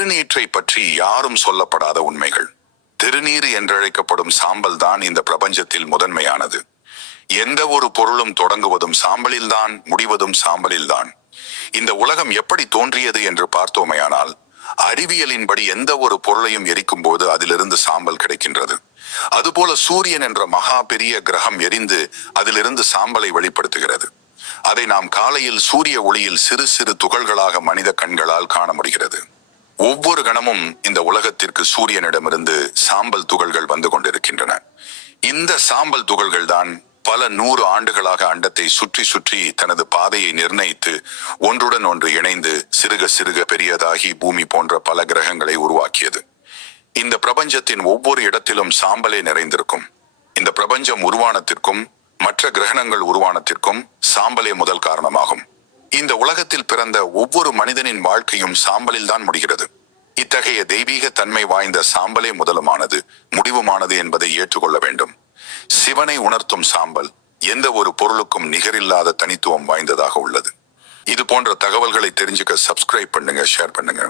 திருநீற்றை பற்றி யாரும் சொல்லப்படாத உண்மைகள். திருநீர் என்றழைக்கப்படும் சாம்பல் தான் இந்த பிரபஞ்சத்தில் முதன்மையானது. எந்த ஒரு பொருளும் தொடங்குவதும் சாம்பலில்தான், முடிவதும் சாம்பலில்தான். இந்த உலகம் எப்படி தோன்றியது என்று பார்த்தோமையானால், அறிவியலின்படி எந்த ஒரு பொருளையும் எரிக்கும் போது அதிலிருந்து சாம்பல் கிடைக்கின்றது. அதுபோல சூரியன் என்ற மகா பெரிய கிரகம் எரிந்து அதிலிருந்து சாம்பலை வெளிப்படுத்துகிறது. அதை நாம் காலையில் சூரிய ஒளியில் சிறு சிறு துகள்களாக மனித கண்களால் காண முடிகிறது. ஒவ்வொரு கணமும் இந்த உலகத்திற்கு சூரியனிடமிருந்து சாம்பல் துகள்கள் வந்து கொண்டிருக்கின்றன. இந்த சாம்பல் துகள்கள் தான் பல 100 ஆண்டுகளாக அண்டத்தை சுற்றி சுற்றி தனது பாதையை நிர்ணயித்து ஒன்றுடன் ஒன்று இணைந்து சிறுக சிறுக பெரியதாகி பூமி போன்ற பல கிரகங்களை உருவாக்கியது. இந்த பிரபஞ்சத்தின் ஒவ்வொரு இடத்திலும் சாம்பலே நிறைந்திருக்கும். இந்த பிரபஞ்சம் உருவானத்திற்கும் மற்ற கிரகணங்கள் உருவானத்திற்கும் சாம்பலே முதல் காரணமாகும். இந்த உலகத்தில் பிறந்த ஒவ்வொரு மனிதனின் வாழ்க்கையும் சாம்பலில் தான் முடிகிறது. இத்தகைய தெய்வீக தன்மை வாய்ந்த சாம்பலே முதலுமானது, முடிவுமானது என்பதை ஏற்றுக்கொள்ள வேண்டும். சிவனை உணர்த்தும் சாம்பல் எந்த ஒரு பொருளுக்கும் நிகரில்லாத தனித்துவம் வாய்ந்ததாக உள்ளது. இது போன்ற தகவல்களை தெரிஞ்சுக்க சப்ஸ்கிரைப் பண்ணுங்க, ஷேர் பண்ணுங்க.